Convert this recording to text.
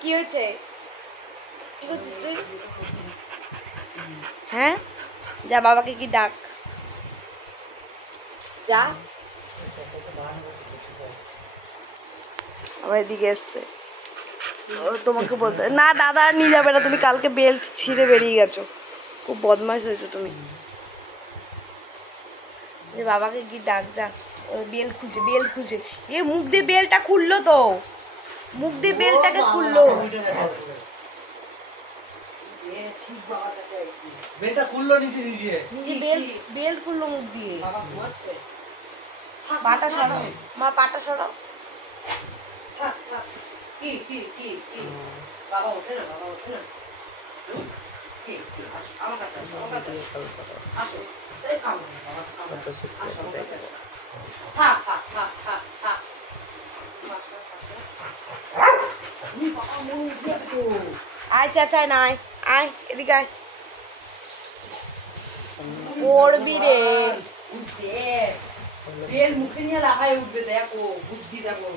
কি হয়েছে? কি করছিস তুই? হ্যাঁ, যা বাবাকে কি ডাক, যা। আবার এদিকে এসছে, তোমাকে বলতে না, দাদা আর নিয়ে যাবে না, তুমি কালকে বেল্ট ছিঁড়ে বেরিয়ে গেছো, খুব বদমাইশ হয়েছো তুমি। যে বাবাকে কি ডাক, যা। বেল্ট খুলছে, বেল্ট খুলছে, এ মুখ দিয়ে বেল্টটা খুললো তো, মুখ দিয়ে বেল্টটাকে খুললো। বেলটা খুললো নিচে নিজে, বেল্ট খুললো মুখ দিয়ে। পাটা সরাও মা, পাটা সরাও। কি কি কি কি বাবা ওঠে না, বাবা ওঠে না। কি কি আমার কাছে আসো, আমার কাছে আসো। এই কাম বাবা, আচ্ছা আসো আমার কাছে। থাক থাক থাক থাক থাক। আয় চাচা, না আয়, আয় এদিকে আয়। পড়বি রে, উঠবে বেল মুখে নিয়ে লাফায় উঠবে, দেখো বুদ্ধি দেখো।